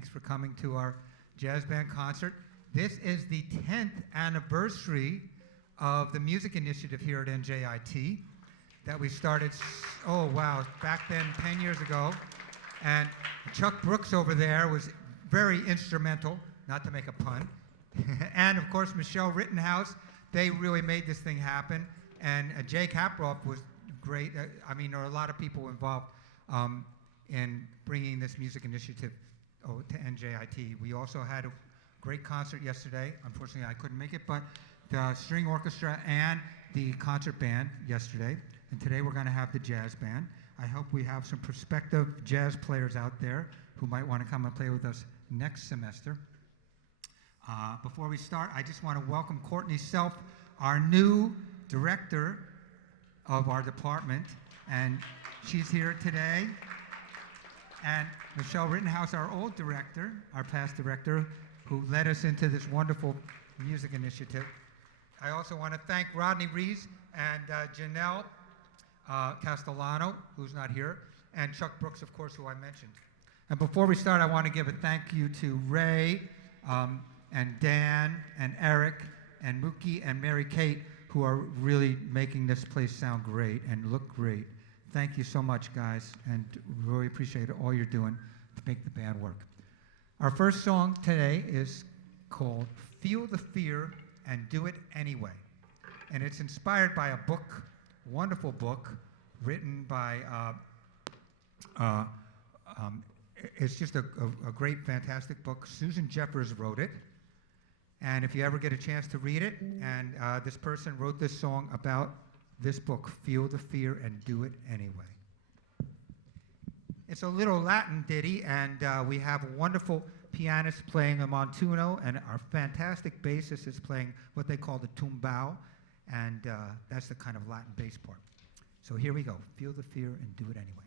Thanks for coming to our jazz band concert. This is the 10th anniversary of the music initiative here at NJIT that we started, back then 10 years ago. And Chuck Brooks over there was very instrumental, not to make a pun. And of course, Michelle Rittenhouse, they really made this thing happen. And Jake Haproff was great. There are a lot of people involved in bringing this music initiative to NJIT. We also had a great concert yesterday. Unfortunately, I couldn't make it, but the string orchestra and the concert band yesterday. And today we're going to have the jazz band. I hope we have some prospective jazz players out there who might want to come and play with us next semester. Before we start, I just want to welcome Courtney Self, our new director of our department, and she's here today. And Michelle Rittenhouse, our old director, our past director, who led us into this wonderful music initiative. I also want to thank Rodney Rees and Janelle Castellano, who's not here, and Chuck Brooks, of course, who I mentioned. And before we start, I want to give a thank you to Ray and Dan and Eric and Mookie and Mary Kate, who are really making this place sound great and look great. Thank you so much, guys, and really appreciate all you're doing to make the band work. Our first song today is called Feel the Fear and Do It Anyway. And it's inspired by a book, wonderful book, written by, it's just a great, fantastic book. Susan Jeffers wrote it. And if you ever get a chance to read it, and this person wrote this song about this book, Feel the Fear and Do It Anyway. It's a little Latin ditty, and we have a wonderful pianist playing a montuno, and our fantastic bassist is playing what they call the tumbao, and that's the kind of Latin bass part. So here we go. Feel the fear and do it anyway.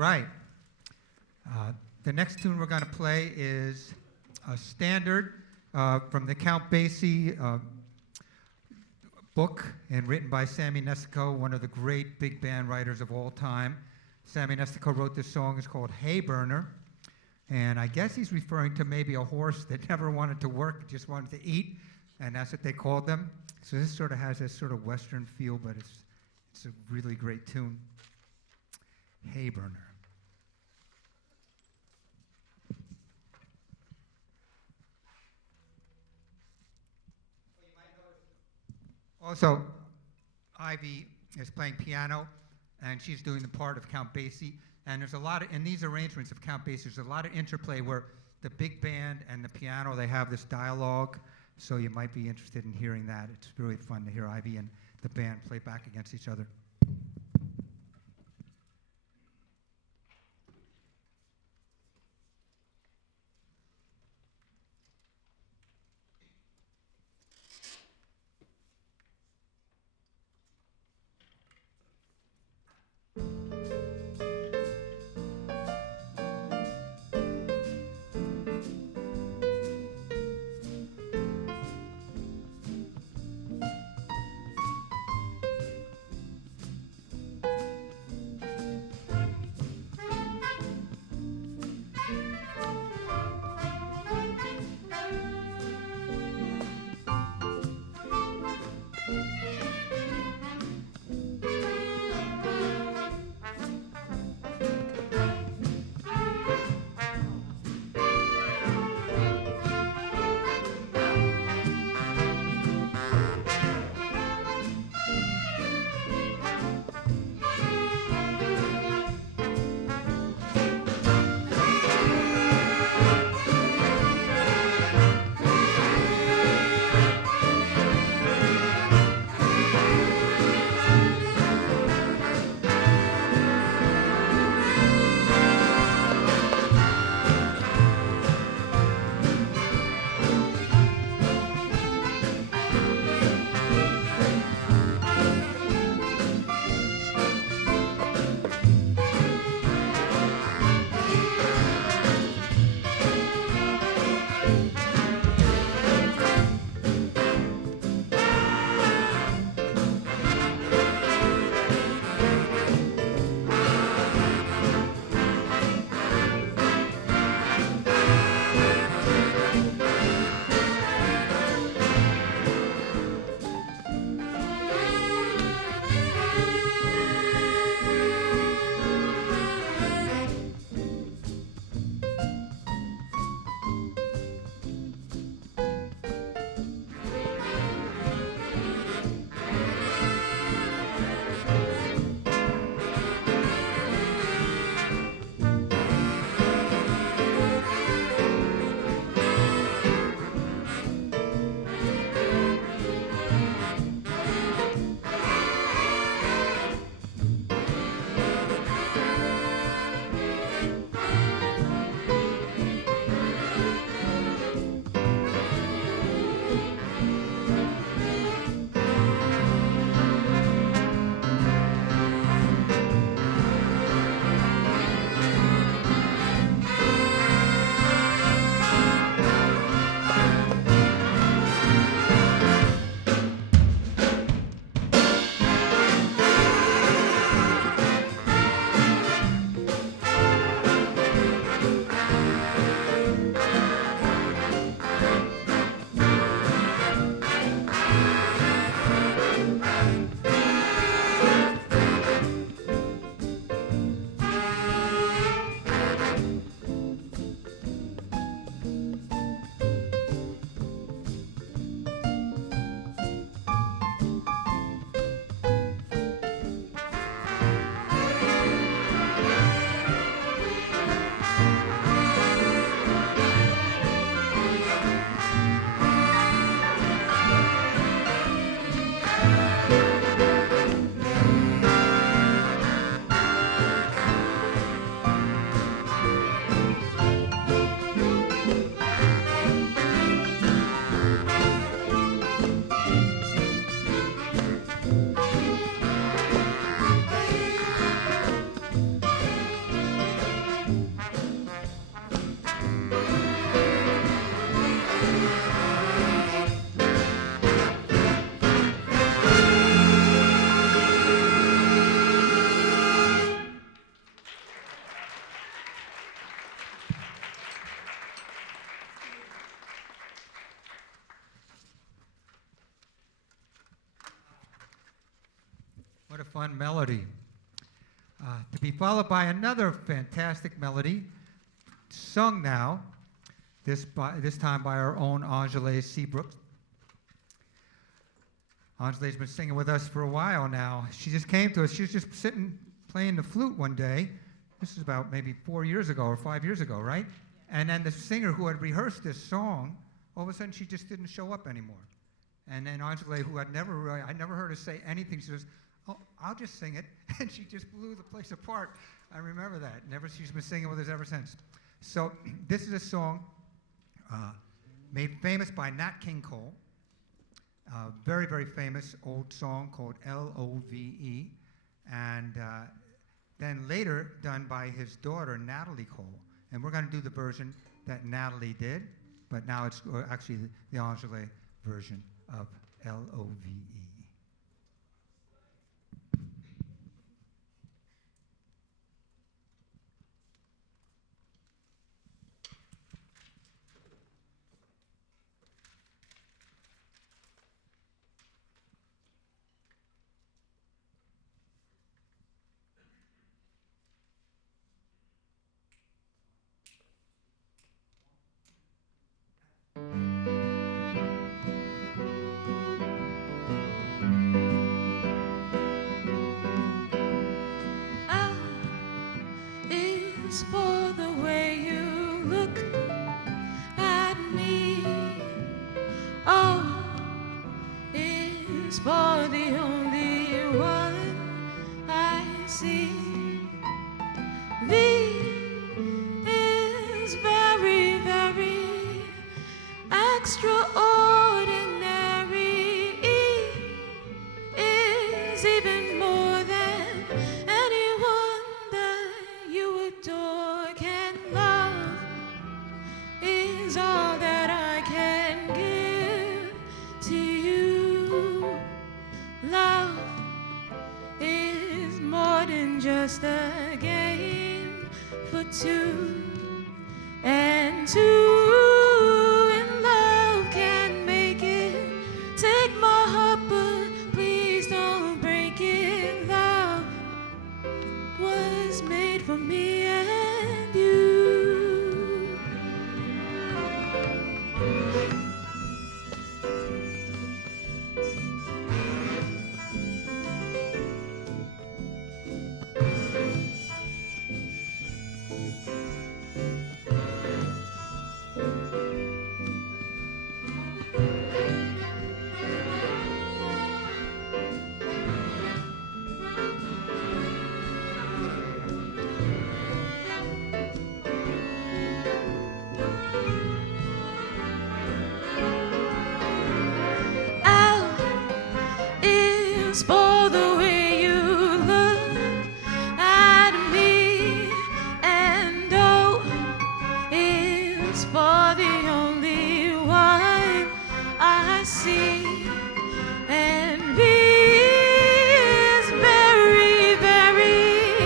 right. The next tune we're going to play is a standard from the Count Basie book and written by Sammy Nestico, one of the great big band writers of all time. Sammy Nestico wrote this song. It's called Hay Burner. And I guess he's referring to maybe a horse that never wanted to work, just wanted to eat, and that's what they called them. So this sort of has this sort of Western feel, but it's a really great tune. Hay Burner. Also, Ivy is playing piano, and she's doing the part of Count Basie. And there's a lot of, in these arrangements of Count Basie, there's a lot of interplay where the big band and the piano, they have this dialogue. So you might be interested in hearing that. It's really fun to hear Ivy and the band play back against each other. fun melody. To be followed by another fantastic melody, sung now, this time by our own Angela Seabrook. Angela's been singing with us for a while now. She just came to us. She was just sitting playing the flute one day. This is about maybe 4 years ago or 5 years ago, right? And then the singer who had rehearsed this song, all of a sudden she just didn't show up anymore. And then Angela, who I never heard her say anything, she says, "Oh, I'll just sing it." And she just blew the place apart. I remember that. She's been singing with us ever since. So this is a song made famous by Nat King Cole. Very, very famous old song called L.O.V.E. And then later done by his daughter, Natalie Cole. And we're going to do the version that Natalie did, but now it's actually the Angela version of L.O.V.E. For the way you look at me, O is for the only one I see. V is very, very extraordinary. E is even more than anyone that you adore can love. Is all that I can give to you. Love is more than just a game for two, and two in love can make it. Take my heart, but please don't break it. Love was made for me and you. For the way you look at me, and O is for the only one I see, and B is very, very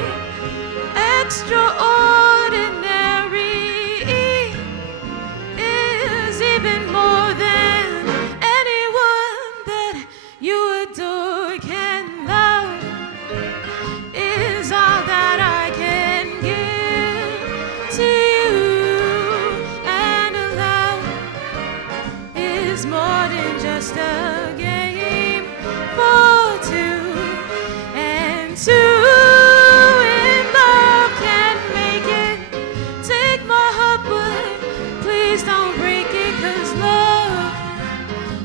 extraordinary. E is even more than anyone that you adore. Is all that I can give to you, and love is more than just a game for two, and two in love can make it. Take my heart, but please don't break it, 'cause love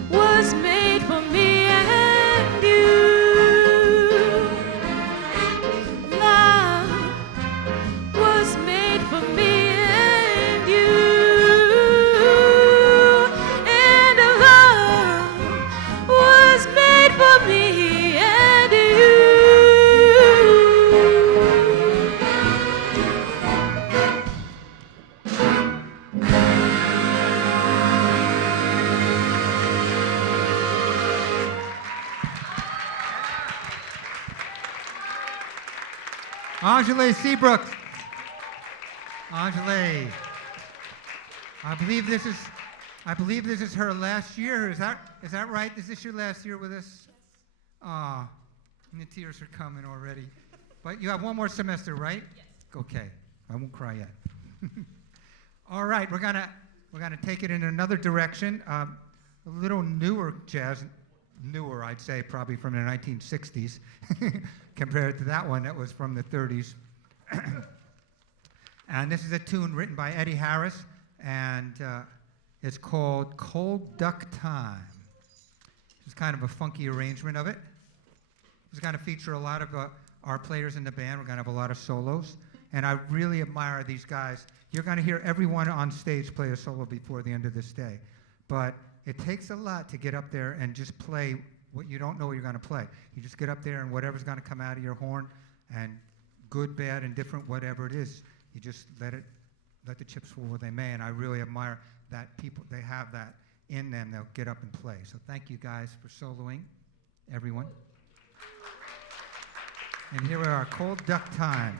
was made for me and you. Angela Seabrook. Angela. I believe this is her last year. Is that right? Is this your last year with us? And the tears are coming already. But you have one more semester, right? Yes. Okay. I won't cry yet. All right, we're gonna take it in another direction. A little newer jazz, newer I'd say, probably from the 1960s, compared to that one that was from the 30s. And this is a tune written by Eddie Harris, and it's called Cold Duck Time. It's kind of a funky arrangement of it. It's going to feature a lot of our players in the band. We're going to have a lot of solos. And I really admire these guys. You're going to hear everyone on stage play a solo before the end of this day. But it takes a lot to get up there and just play what you don't know what you're going to play. You just get up there and whatever's going to come out of your horn, and good, bad, indifferent, whatever it is, you just let the chips fall where they may. And I really admire that people, they have that in them. They'll get up and play. So thank you guys for soloing, everyone. And here we are, Cold Duck Time.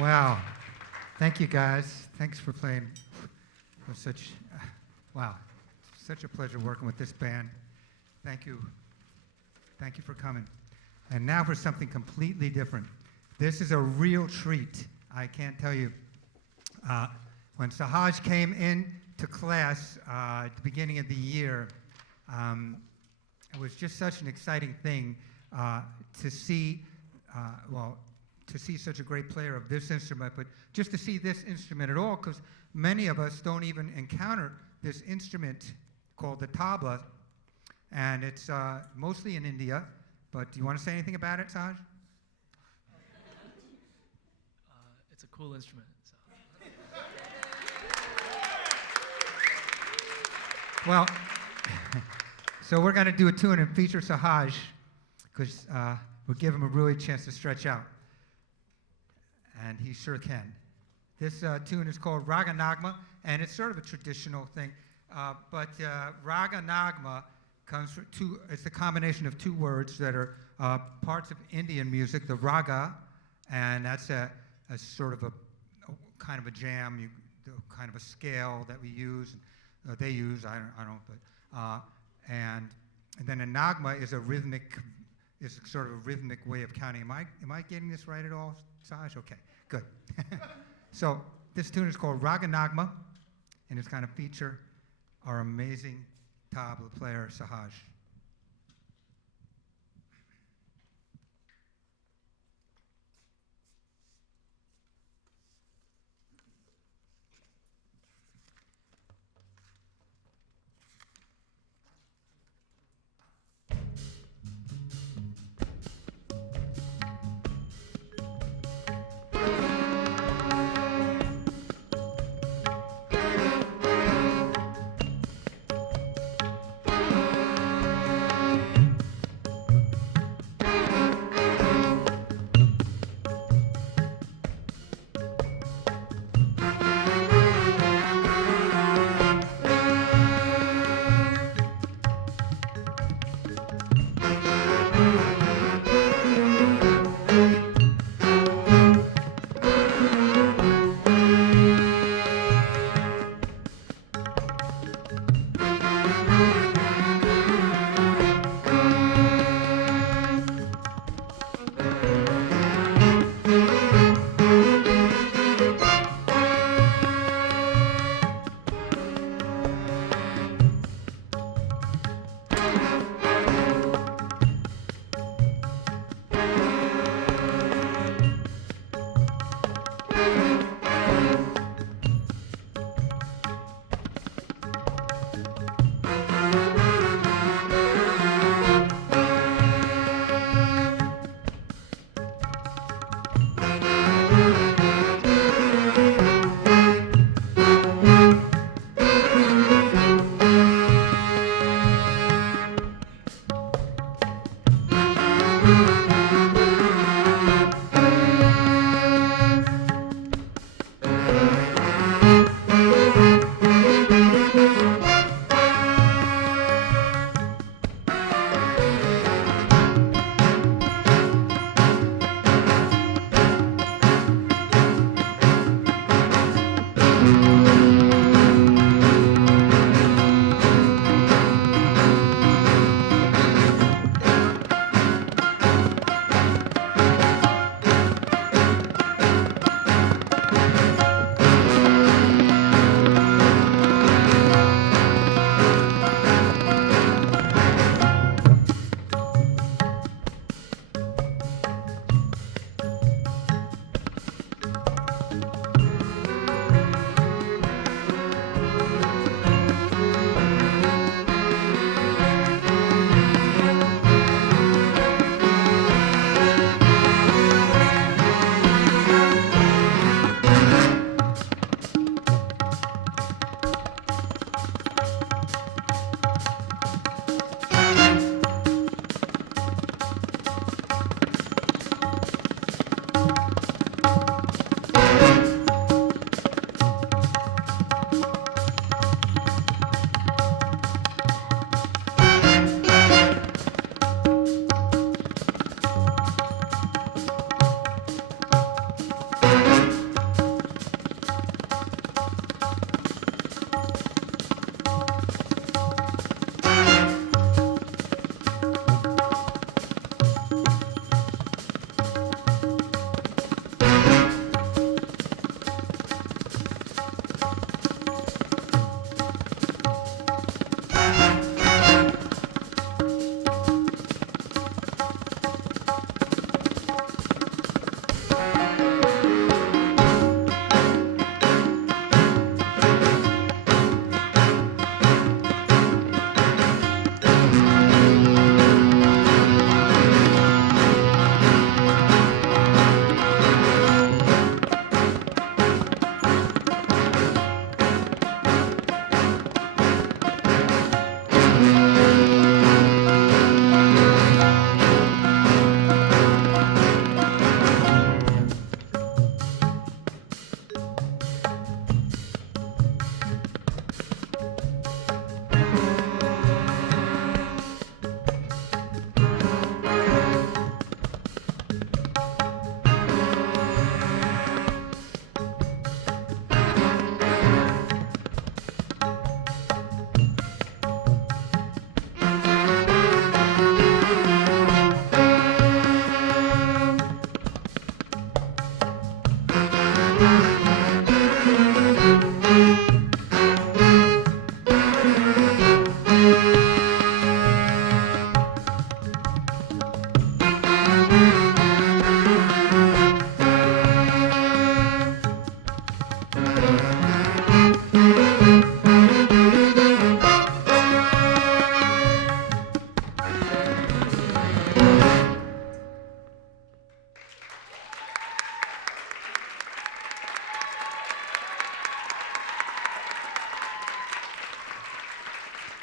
Wow. Thank you, guys. Thanks for playing. It was wow, such a pleasure working with this band. Thank you. Thank you for coming. And now for something completely different. This is a real treat. I can't tell you. When Sahaj came in to class at the beginning of the year, it was just such an exciting thing to see, to see such a great player of this instrument, but just to see this instrument at all, because many of us don't even encounter this instrument called the tabla, and it's mostly in India. But do you want to say anything about it, Sahaj? It's a cool instrument. Well, so we're going to do a tune and feature Sahaj, because we'll give him a really chance to stretch out. And he sure can. This tune is called Raganagma, and it's sort of a traditional thing. But Raganagma comes from it's a combination of two words that are parts of Indian music, the raga, and that's a sort of a kind of a jam, kind of a scale that we use. They use, I don't, but and then a nagma is sort of a rhythmic way of counting. Am I getting this right at all, Sahaj? Okay, good. So this tune is called Raganagma, and it's going to feature our amazing tabla player, Sahaj.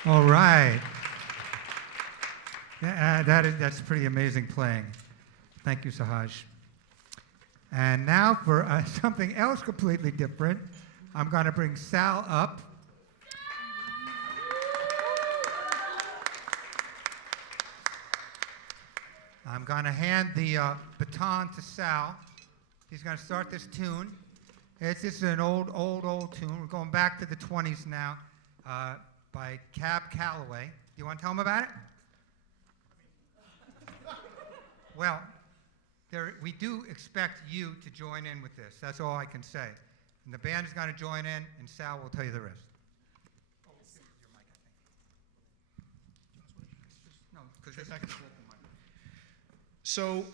All right. That's pretty amazing playing. Thank you, Sahaj. And now for something else completely different, I'm going to bring Sal up. I'm going to hand the baton to Sal. He's going to start this tune. This is an old tune. We're going back to the 20s now, by Cab Calloway. Do you want to tell him about it? Well, we do expect you to join in with this. That's all I can say. And the band is going to join in, and Sal will tell you the rest. Oh, your mic, I think. No, because this is the vocal mic. So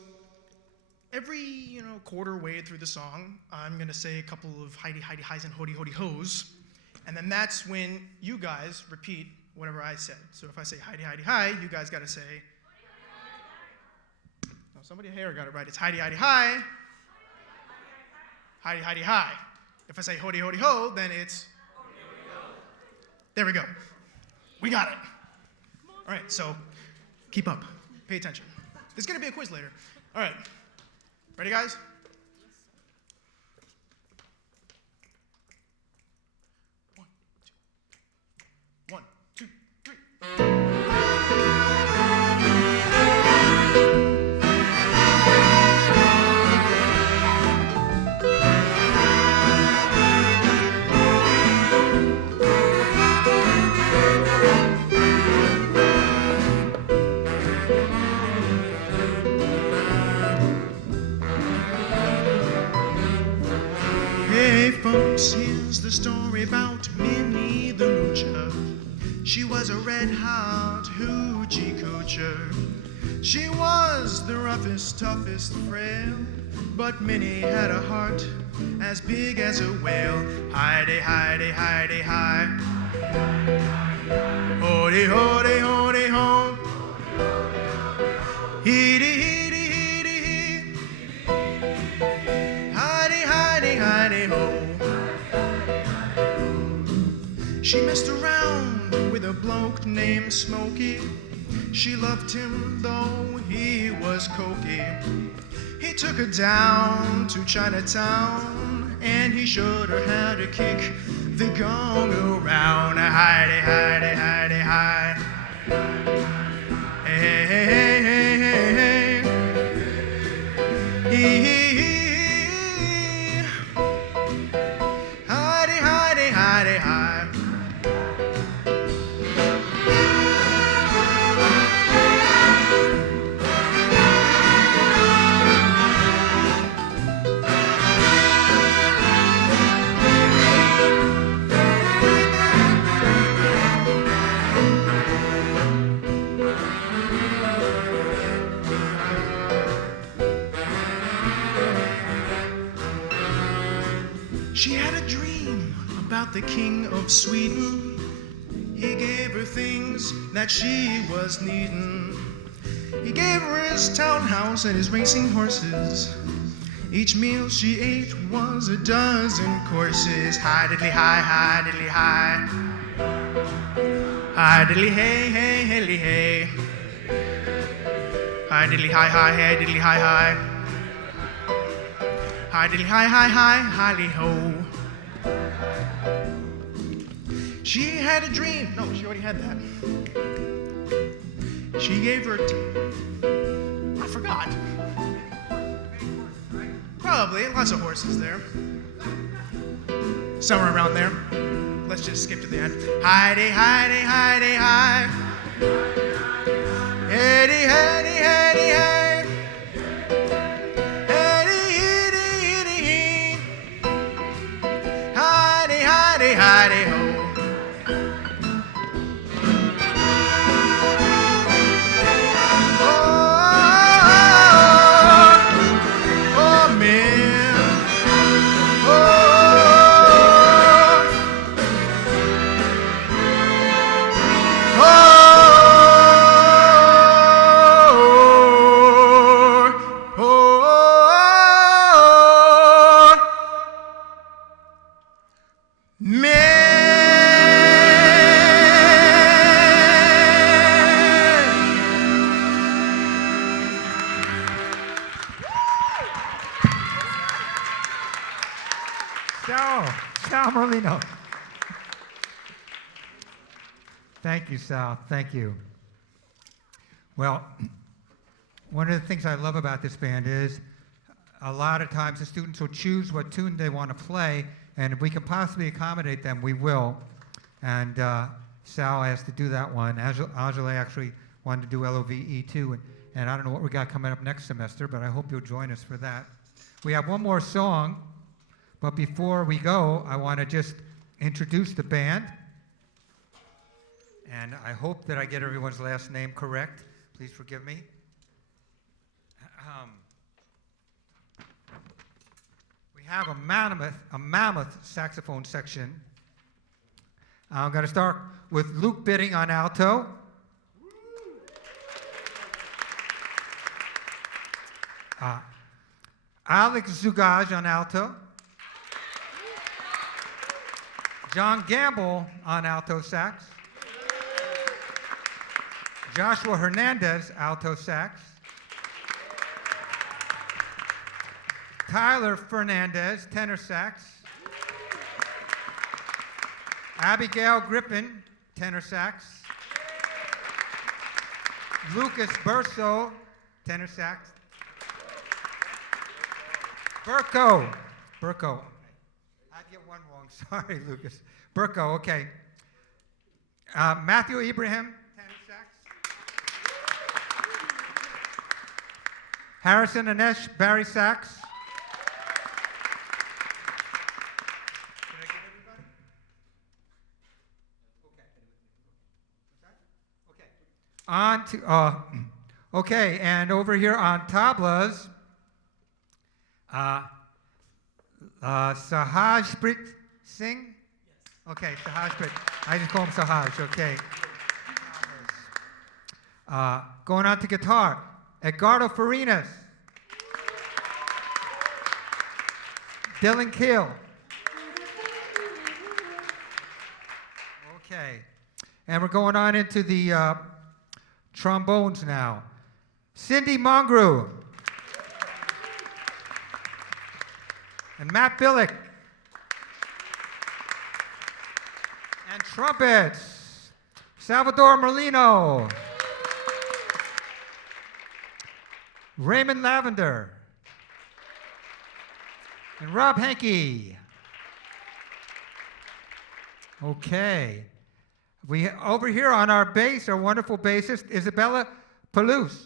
every quarter way through the song, I'm gonna say a couple of hidey hidey highs and hody hody hoes, and then that's when you guys repeat whatever I said. So if I say hidey hidey hi, you guys gotta say. No, somebody here got it right. It's hidey hidey hi. Hidey hidey hi. If I say hody hody ho, then it's. There we go. We got it. All right, so keep up. Pay attention. There's going to be a quiz later. All right. Ready, guys? One, two, three. Hey folks, here's the story about Minnie the Moocher. She was a red-hot hoochie coocher. She was the roughest, toughest frail, but Minnie had a heart as big as a whale. Hidey, hidey, hidey, hi. Hody, hody, hody, ho. Heedy, heedy, heedy, hee. Hidey, hidey, hidey, ho. She messed around with a bloke named Smokey. She loved him though he was cokey. He took her down to Chinatown, and he showed her how to kick the gong around. Hidey, hidey, hidey, hi. Hey, hey, hey, hey, hey, hey. Hidey, hidey, hidey, hi. She had a dream about the King of Sweden. He gave her things that she was needing. He gave her his townhouse and his racing horses. Each meal she ate was a dozen courses. Hi diddly hi, hi diddly hi. Hi diddly hey, hey, hey, hey. Hi diddly hi, hi, hey diddly hi, hi. Hi diddly hi, hi, hi, hi ho. She had a dream. No, she already had that. She gave her I forgot. Probably. Lots of horses there. Somewhere around there. Let's just skip to the end. Hidey, hidey, hidey, hi. Heady, heady, heady, hey. Heady, heady, heady, hee. Sal Merlino. Thank you, Sal. Thank you. Well, one of the things I love about this band is a lot of times the students will choose what tune they want to play, and if we can possibly accommodate them, we will. And Sal asked to do that one. Angela actually wanted to do L.O.V.E too, and I don't know what we got coming up next semester, but I hope you'll join us for that. We have one more song, but before we go, I want to just introduce the band. And I hope that I get everyone's last name correct. Please forgive me. We have a mammoth saxophone section. I'm going to start with Luke Bidding on alto. Alex Zugaj on alto. John Gamble on alto sax. Joshua Hernandez, alto sax. Tyler Fernandez, tenor sax. Abigail Griffin, tenor sax. Lucas Burso, tenor sax. Burko. I'd get one wrong. Sorry, Lucas. Burko, okay. Matthew Ibrahim, tenor sax. Harrison Anesh, Barry sax. Did I get everybody? Okay. On to, okay, and over here on tablas, Sahajprit Singh? Yes. Okay, Sahajprit. I just call him Sahaj, okay. Going on to guitar, Edgardo Farinas. Dylan Keel. Okay. And we're going on into the trombones now. Cindy Mongrew. And Matt Billick. And trumpets, Salvador Merlino. Raymond Lavender. And Rob Hankey. Okay. We over here on our bass, our wonderful bassist, Isabella Palouse.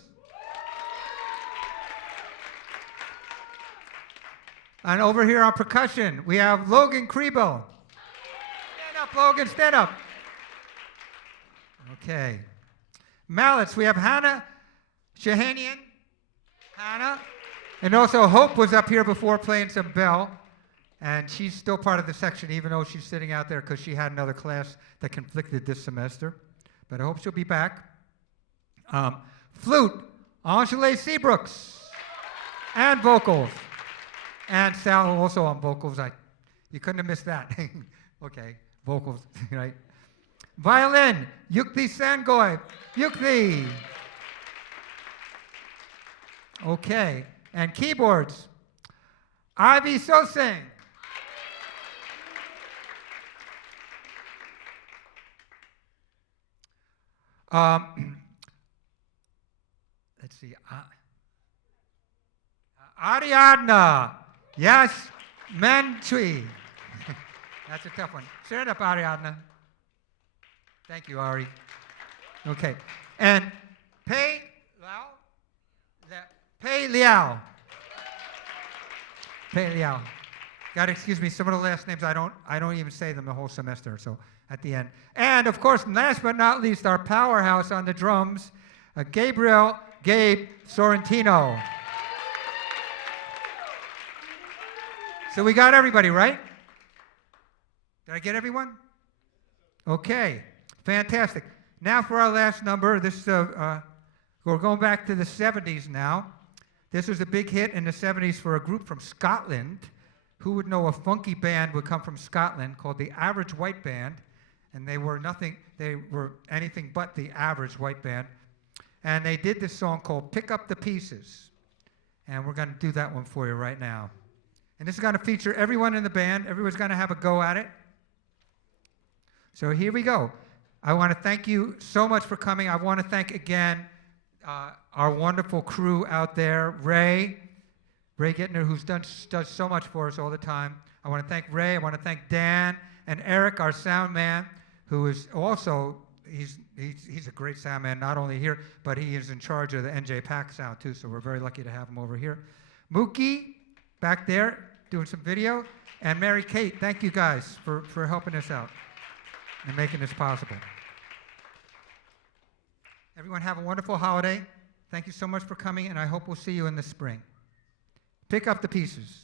And over here on percussion, we have Logan Kriebel. Stand up, Logan, stand up. Okay. Mallets, we have Hannah Shahanian. Hannah. And also Hope was up here before playing some bell. And she's still part of the section, even though she's sitting out there because she had another class that conflicted this semester. But I hope she'll be back. Flute, Angela Seabrooks. And vocals. And Sal also on vocals. You couldn't have missed that. Okay, vocals, right? Violin, Yukti Sangoy. Yukti. Okay, and keyboards, Ivy Sosing. Let's see. Ariadna. Yes, Mentry. That's a tough one. Stand up, Ariadna. Thank you, Ari. Okay. And Pei Liao. Pei Liao. Gotta excuse me, some of the last names I don't even say them the whole semester, so at the end. And of course, last but not least, our powerhouse on the drums, Gabe Sorrentino. So we got everybody, right? Did I get everyone? Okay, fantastic. Now for our last number. This we're going back to the 70s now. This was a big hit in the 70s for a group from Scotland. Who would know a funky band would come from Scotland called the Average White Band, and they were anything but the average white band. And they did this song called Pick Up the Pieces. And we're going to do that one for you right now. And this is going to feature everyone in the band. Everyone's going to have a go at it. So here we go. I want to thank you so much for coming. I want to thank again our wonderful crew out there, Ray Gittner, who's does so much for us all the time. I want to thank Ray. I want to thank Dan and Eric, our sound man, who is also, he's a great sound man, not only here, but he is in charge of the NJ Pack sound too, so we're very lucky to have him over here. Mookie, back there, doing some video, and Mary Kate, thank you guys for helping us out and making this possible. Everyone have a wonderful holiday. Thank you so much for coming, and I hope we'll see you in the spring. Pick up the pieces.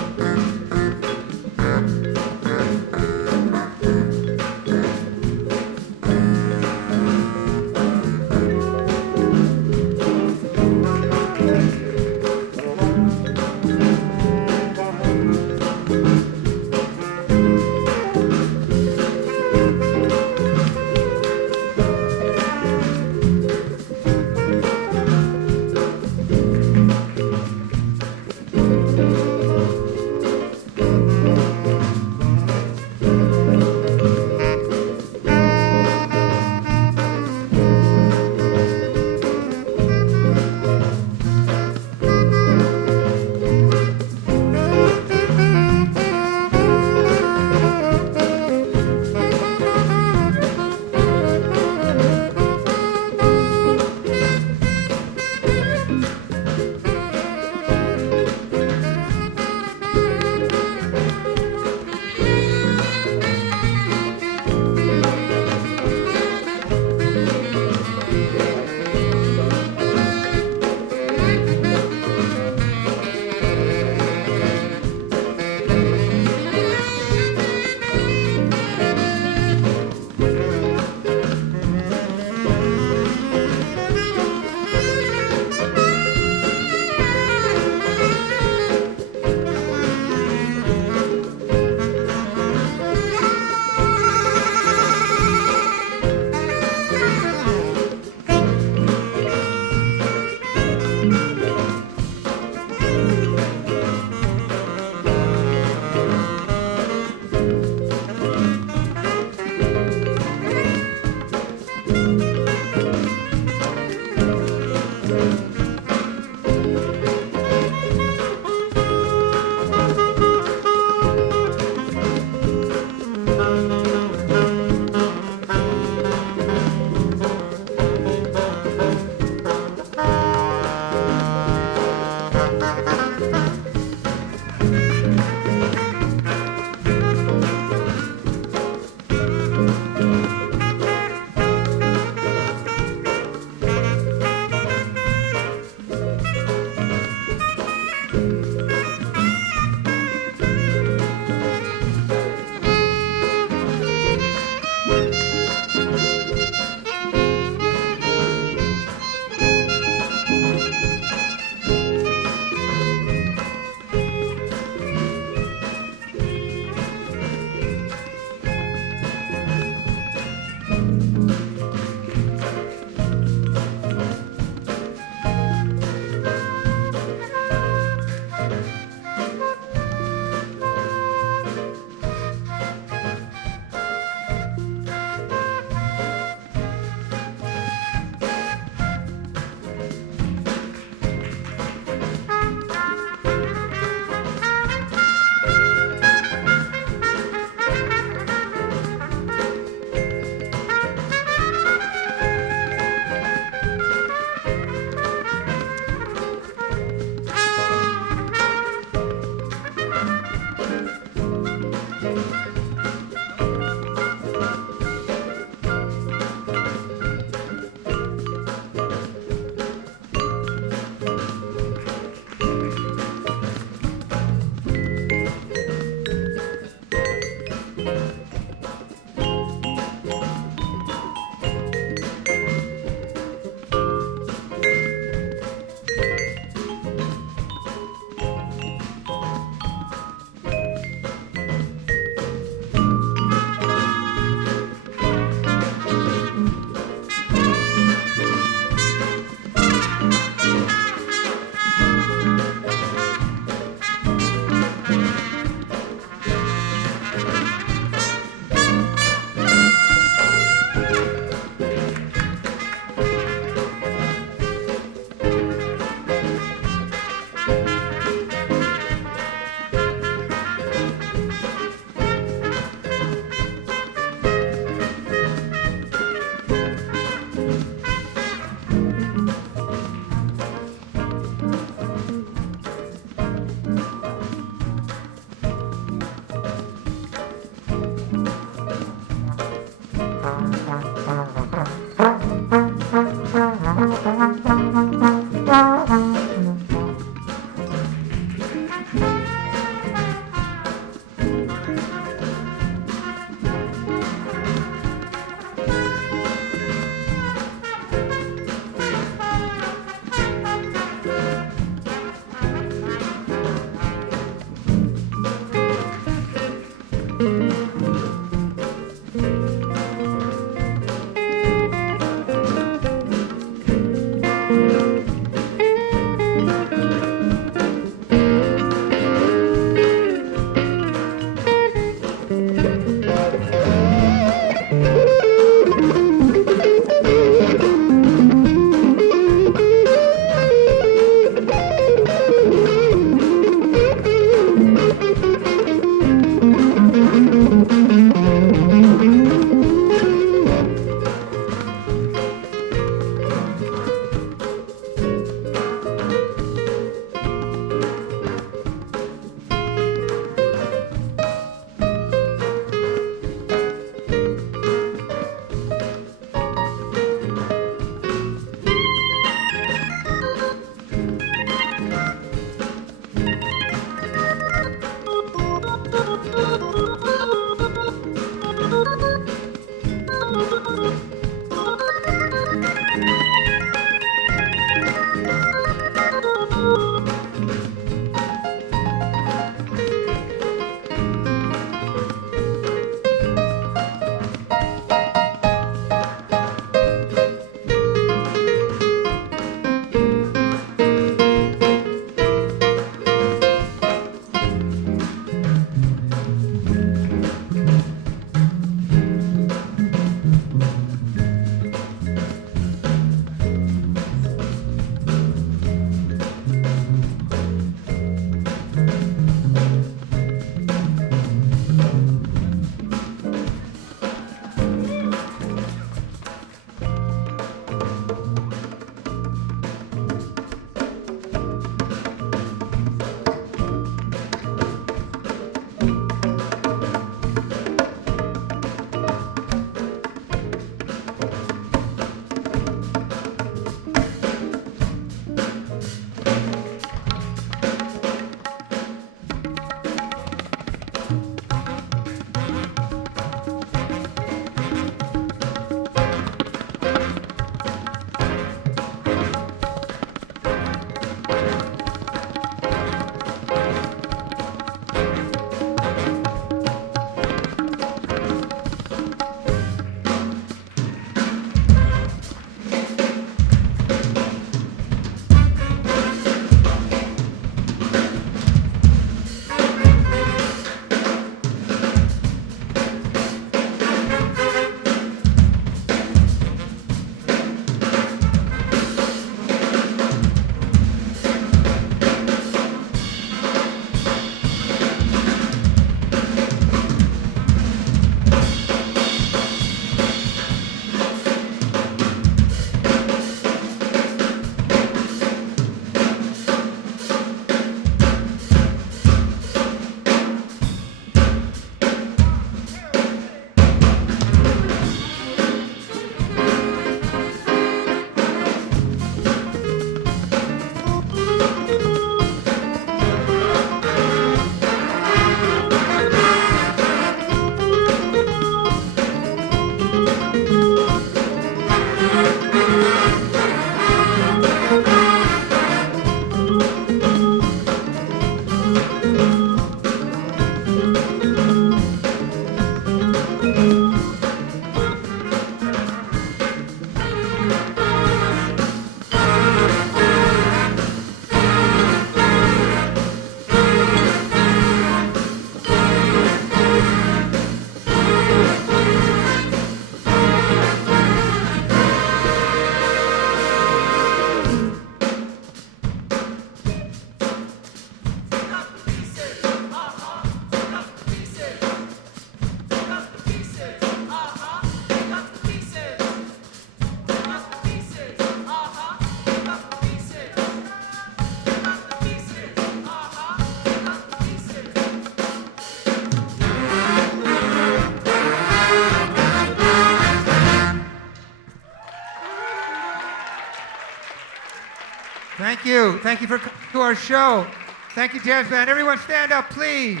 Thank you. Thank you for coming to our show. Thank you, Jazz Band. Everyone stand up, please.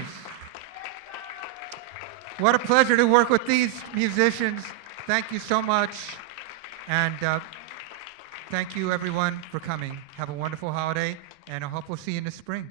What a pleasure to work with these musicians. Thank you so much. And thank you, everyone, for coming. Have a wonderful holiday, and I hope we'll see you in the spring.